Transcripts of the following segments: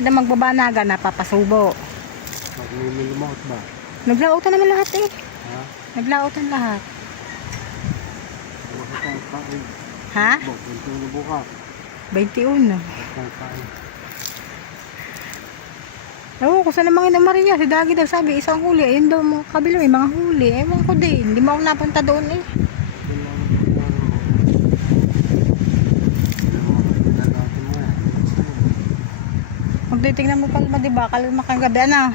Ito na magbabanaga, napapasubo. Lumot ba? Naglautan naman lahat eh. Ha? Naglautan lahat. Wala kang kain. Ha? Ito na buka. 21. Kang kain. Oo, kung saan naman ina Maria, si Dagi daw sabi, isang huli, ayun daw mga kabila, may mga huli. Ewan ko din, hindi mo ako napunta doon eh. Kung titignan mo kalma, diba? Kalma kang gabi, ano?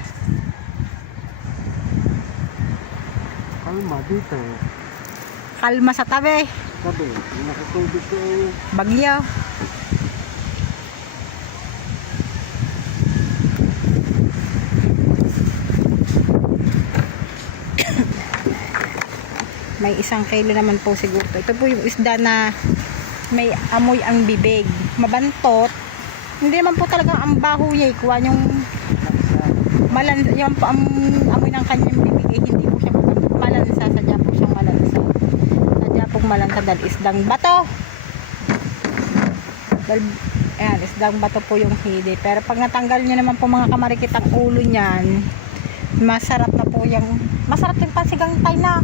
Kalma dito. Kalma sa tabi. Sabi, nakatubig ko eh. Bagyo. May 1 kilo naman po siguro. Ito po yung isda na may amoy ang bibig. Mabantot. Hindi naman po talaga ang baho niya. Kuha yung yung amoy ng kanyang bibig. Eh, hindi po siya malansa. Sadya po siyang malansa. Sadya po malansa dahil isdang bato. Ayan, isdang bato po yung hidi. Pero pag natanggal nyo naman po mga kamarikit ang ulo niyan, masarap na po yung masarap yung pansigang tay na.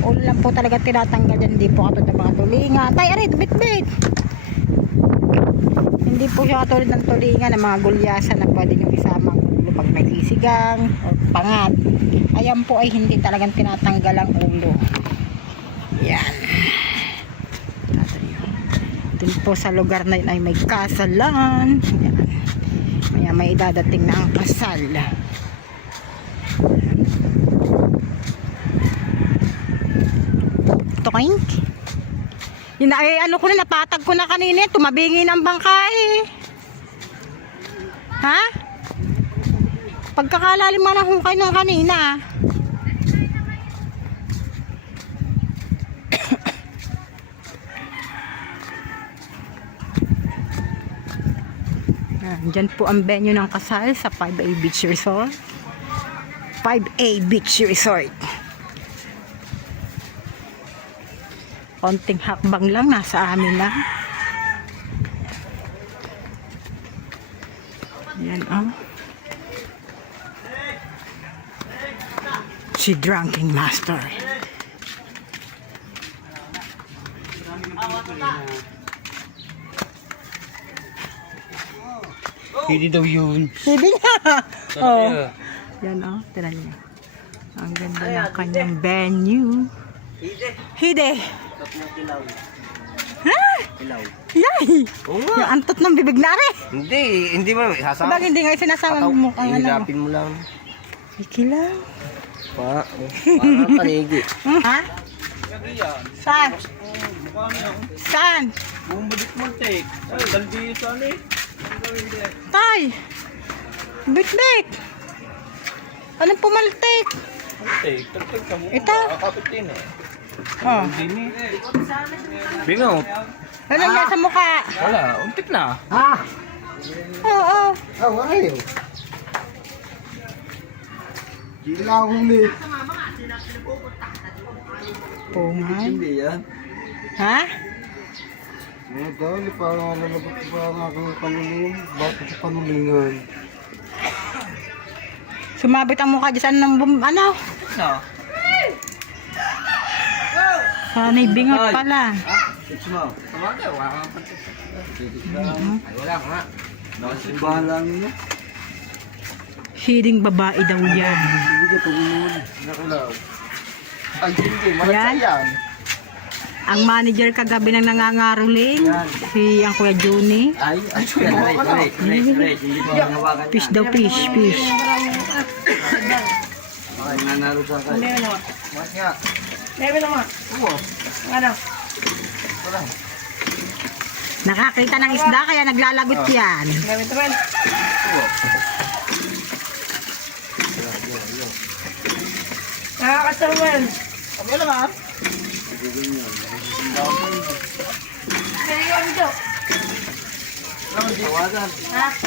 Ulo lang po talaga tinatanggal yan, hindi po katulad ng mga tulinga. Tay, aray, bit-bit. Hindi po siya katulad ng tulinga ng mga gulyasan na pwede nyo isamang ulo pag may sisigang o pangat. Ayan po ay hindi talagang tinatanggal ang ulo. Yan. Dito po sa lugar na yun ay may kasalan. Yan. Maya may idadating na ang kasal. Toink. Yun ay ano ko na, napatag ko na kanina, tumabingi ng bangka eh. Ha? Pagkakalalim man ang hukay nung kanina. Diyan po ang venue ng kasal sa 5A Beach Resort. 5A Beach Resort. Konting hakbang lang, nasa amin lang. Yan oh. Si Drunken Master. Hindi daw yun. Hindi nga. Oh. Yan oh, tira niya. Ang ganda ng kanyang venue. Hide. Ha? Ilaw. Yay! Oo Yung antot ng bibig na rin. Hindi mo sasama. Bakit hindi nga sinasama mo ang ano? Hilapin mo lang. Ikilaw. Parang panigi. Ha? Saan? Saan? Bumabalik mo, take. Ay, daldi sa ano eh. Tay! Bit-bit! Anong pumaltik? Take, tagtag ka mo. Ito? Kapit din eh. Oh. Hindi ni. Bingaw. Ano yan sa mukha? Wala, untik na. Oo. Wala yun. Hindi na huli. Pungan. Hindi yan. Ha? Dahil parang lalabot pa ang aking panuling. Bakit sa panulingan? Sumabit ang mukha dyan ng ano? No. Sana'y bingot pala. It's mo. Tamaga, wala kang pantik. Ay, wala ka nga. Nakasimbahan lang ninyo. Hiding babae daw yan. Hindi ka pag-inuman. Nakalaw. Ay, hindi. Malagsa yan. Ang manager kagabi ng nangangaruling, si ang Kuya Juni. Ay, wait. Hindi mo hinawakan Fish daw, fish. Ay, nanalo sa akin. Mas nga. Lebe naman. Oo. Ano? Wala. Nakakita ng isda kaya naglalagot yan. Lebe naman. Oo. Nakakasawan. Okay naman. Kaya yung video. Alam mo, tawagan.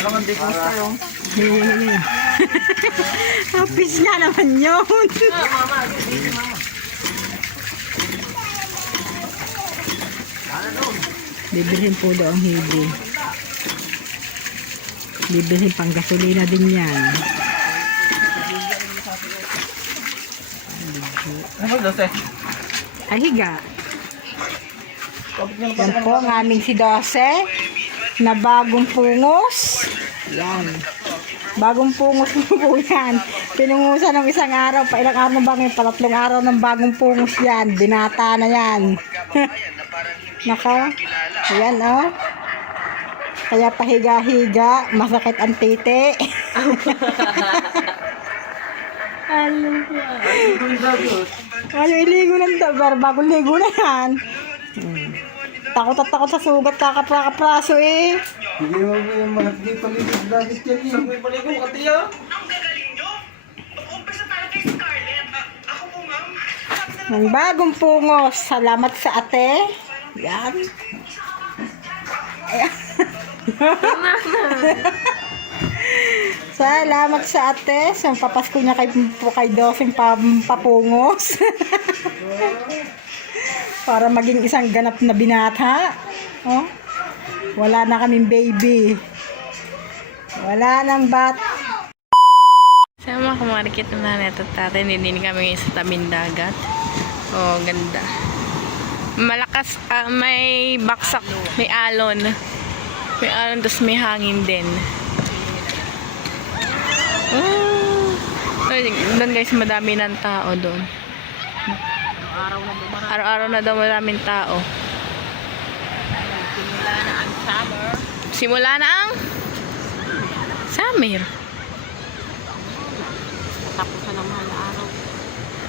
Alam mo, di ko gusto yung. Fish nga naman yun. Bibilhin po daw ang hidi. Bibilhin pang gasolina din yan. Ano ba, 12? Ay, higa. Yan po ang aming si 12 na bagong pungos. Yan. Bagong pungos po yan. Pinungusan ng isang araw. Pa ilang araw na ba ngayon? Patatlong araw ng bagong pungos yan. Binata na yan. Naka. Ayan, oh. Kaya pahiga-higa. Masakit ang titi. Ayaw iligo ng dabar. Bagong ligo na yan. Takot at takot sa sugat. Kakapra-kapraso eh. Hindi naman mo yung mga di paligid bakit yan eh. Saan mo yung paligid? Katiya? Ang bagong pungos. Salamat sa ate. Yan. Ayan. Salamat sa ate. Sa papasko niya kay Dosing papungos. Para maging isang ganap na binata. Oh. Wala na kaming baby. Wala nang bat. Sa mga kamarikit na natin at tatay, hindi kami sa tabing dagat. Oh, ganda. Malakas, may baksak, may alon. May alon, tapos may hangin din. Oh. Doon guys, madami ng tao doon. Araw-araw na daw maraming tao. Simula na ang summer. Simula na ang summer. Tapos na ng mahal na araw.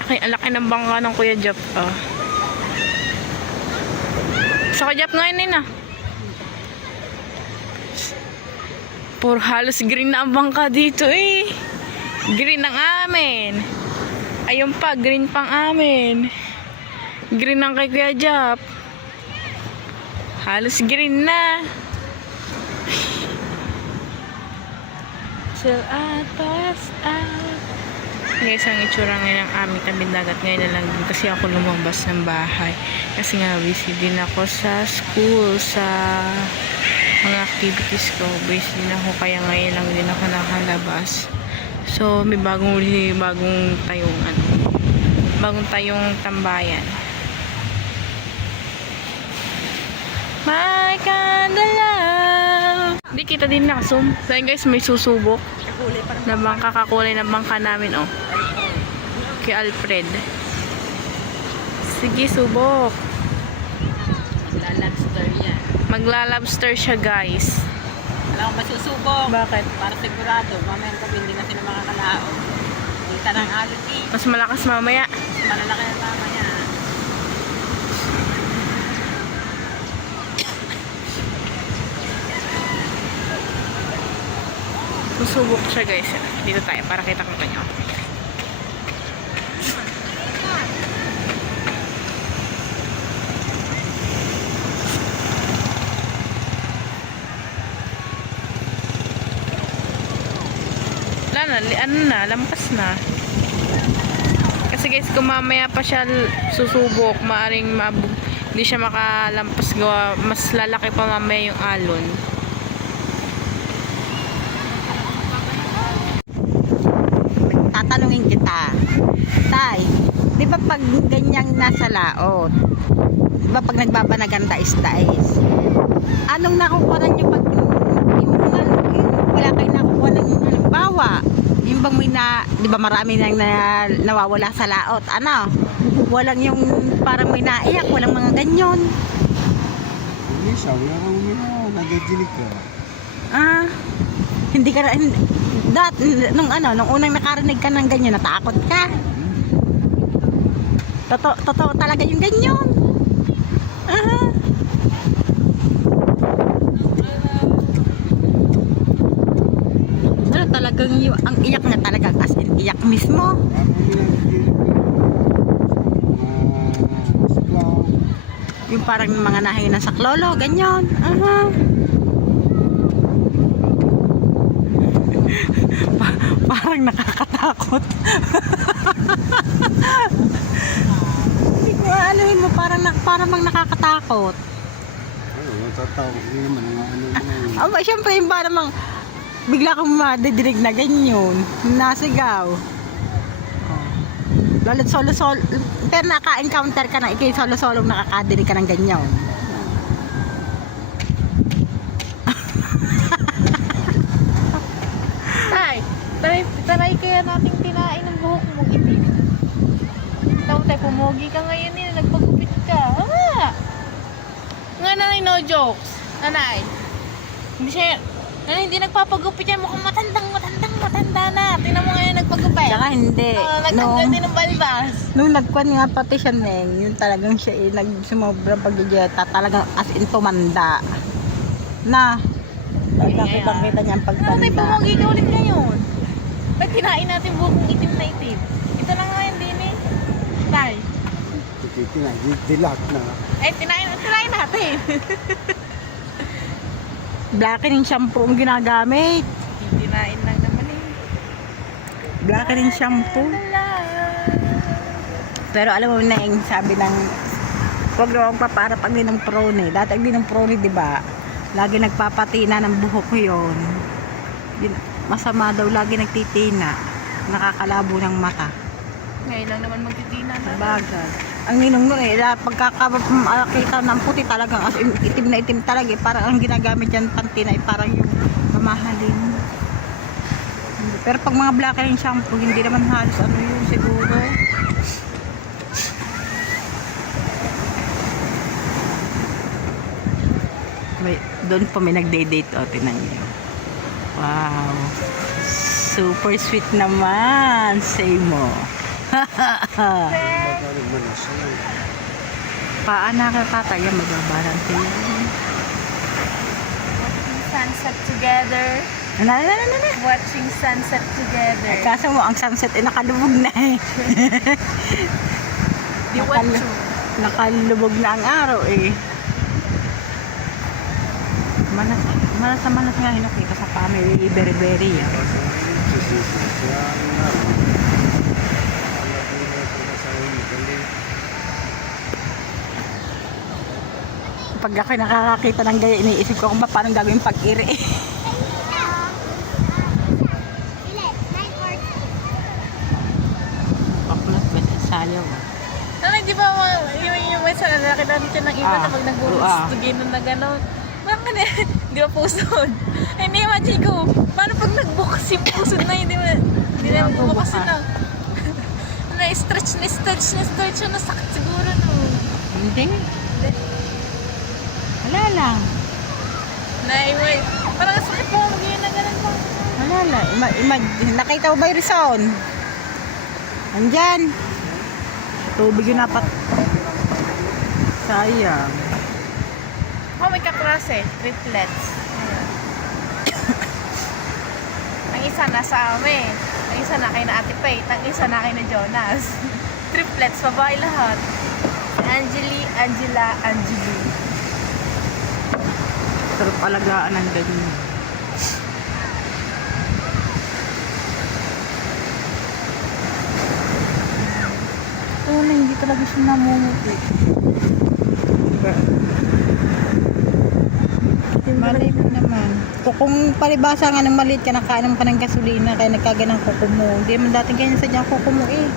Ang laki ng bangka ng Kuya Jap. Oh. Sa Kuya Jap ngayon eh na. Puro halos green na ang bangka dito eh. Green ang amin. Ayun pa, green pang amin. Green ang kay Kuya Jap. Halos green na. Chill out, pass out. Guys, ang itsura ngayon ng aming tabing dagat ngayon na lang din kasi ako lumabas ng bahay. Kasi nga busy din ako sa school, sa mga activities ko. Busy din ako kaya ngayon lang din ako nakalabas. So, may bagong tayong tambayan. My kind of love. Hindi kita din nakasum. Dahil guys, may susubok na bangka, kakulay ng bangka namin, oh. Kay Alfred. Sige, subok. Magla-lobster yan. Magla-lobster siya, guys. Alam ko masusubok. Bakit? Para sigurado, mamayang gabi hindi na sila makakalao. Kita ng alon eh. Mas malakas mamaya. Malalaki ang tama niya. Susubok siya, guys. Dito tayo para kita ko kanyo. Wala na, lampas na. Kasi guys, kung mamaya pa siya susubok, maaring hindi siya makalampas gawa, mas lalaki pa mamaya yung alon. Tatanungin kita, Tay, di ba pag ganyang nasa laot, di ba pag nagbabanagan dais-dais, anong nakukuha nyo pag wala kayo nakukuha ng halimbawa, yung bang may di ba marami nang nawawala sa laot, ano, walang yung parang may naiyak, walang mga ganyan. Hindi siya, wala kang nagagilig ka. Hindi ka nung unang nakarinig ka ng ganyan, natakot ka. Totoo talaga yung ganyan. Ano talagang ang iyak na talagang as in iyak mismo. Yung parang mga nahingan sa klolo, ganyan. Parang nakakatakot. Hindi ko anuhin mo, parang bang nakakatakot. Oo, tatawag din naman. Aba, syempre yung parang bigla kang madidinig na ganyan. Nasigaw. Oh. Lalo't solo-solo. Pero naka-encounter ka na, ikay solo-solo nakakadinig ka ng ganyan. Taray kaya nating tinain ng buhok mo itim. Tawag tayo, pumogi ka ngayon eh, nagpagupit ka. Nga nanay, no jokes. Nanay, hindi nagpapagupit yan, mukhang matanda na. Tingnan mo ngayon nagpagupit. Saka hindi. Nagtanggal din ng balbas. Nung nagkuhan nga pati siya, Neng, yun talagang siya nagsumobrang pagjujeta, talagang as in tumanda. Na, pagkakita niya ang Nanay, pagtanda. pumogi ka ulit ngayon. Ba't kinain natin buhok itim na itim? Ito lang nga yung din eh. Tay. Dilag na. Eh, tinain natin. Blackening shampoo ang ginagamit. Tinain lang naman eh. Blackening shampoo. Pero alam mo, Neng, sabi ng huwag na huwag paparap ang ninong prone. Dati ang ninong prone, di ba? Lagi nagpapatina ng buhok ko yun. Masama daw, lagi nagtitina. Nakakalabo ng mata. Ngayon lang naman magtitina na. Bagay. Ang ninong nun pagkakakita ng puti talagang as in, itim na itim talaga eh. Parang ang ginagamit yan pantina eh, parang yung mamahalin. Pero pag mga blackening shampoo, hindi naman halos ano yun siguro. Doon pa may nagde-date o, tinan niyo. Wow. Super sweet naman. Say mo. Paana ka tatay, magbabaran tayo. Watching sunset together. Na. Watching sunset together. Ay, kaso mo, ang sunset ay nakalubog na eh. Di what to? Nakalubog na ang araw eh. Manas nga hinukita sa family, very ah. Pag ako nakakakita ng gaya, iniisip ko kung ba paano gagawin pag-iri. Baklat ba sa sayaw? Nanay, di ba yung may sa lalaki natin ng iba na pag nagbuhustugin na gano'n? Bakit na, di ba pusod? Hindi, imagine ko, paano pag nagbukas yung pusod na hindi na magbukas na. Na-stretch, na sakit siguro no. Hindi. Wala lang. Parang sakit po, mag-iyan na gano'n po. Wala lang. Nakita mo ba yung Rizon? Andyan. Tubig yung napat. Sayang. Oh, may kaklase. Triplets. Ayan. Ang isa nasa amin. Ang isa na kay na Ate Faith. Ang isa na kay na Jonas. Triplets, babae lahat. Si Angeli, Angela, Angeli. Sarap alagaan ng ganyan. Oo na, hindi talaga siya namumuti. Malay mo naman. Kung palibasa nga ng maliit ka, nakainom ka ng gasolina, kaya nagkaganang kuko mo. Hindi naman dating ganyan sa dyan kuko mo eh.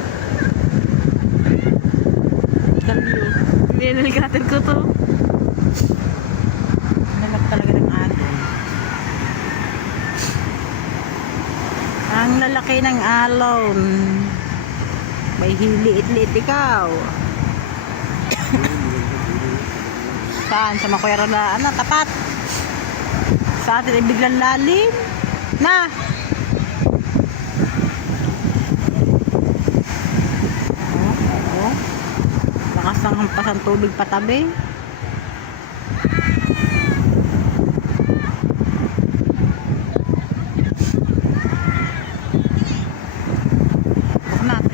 Talyo. Nilalgatin ko to. Nalak talaga ng alon. Ang lalaki ng alon. May hiliit-liit ikaw. Saan? Sa Makuyarolaan na, tapat. Sa atin ay biglang lalim. Na! Oh. Lakas ng hampas ang tubig patabi.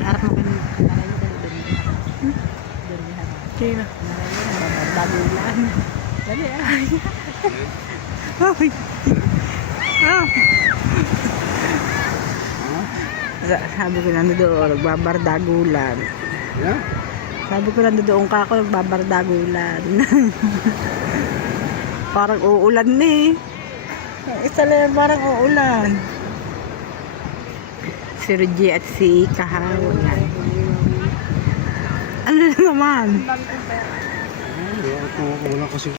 Harap mo ganun. Naray mo ganun. Sige na. Bagulan. Dali ay. Ay. Sabi ko na doon, nagbabardagulan. Yeah? Sabi ko na doon ka ako, nagbabardagulan. Parang uulan na eh. Yung isa lang parang uulan. Si Reggie at si Kahawan. Ano na naman? Wala kasi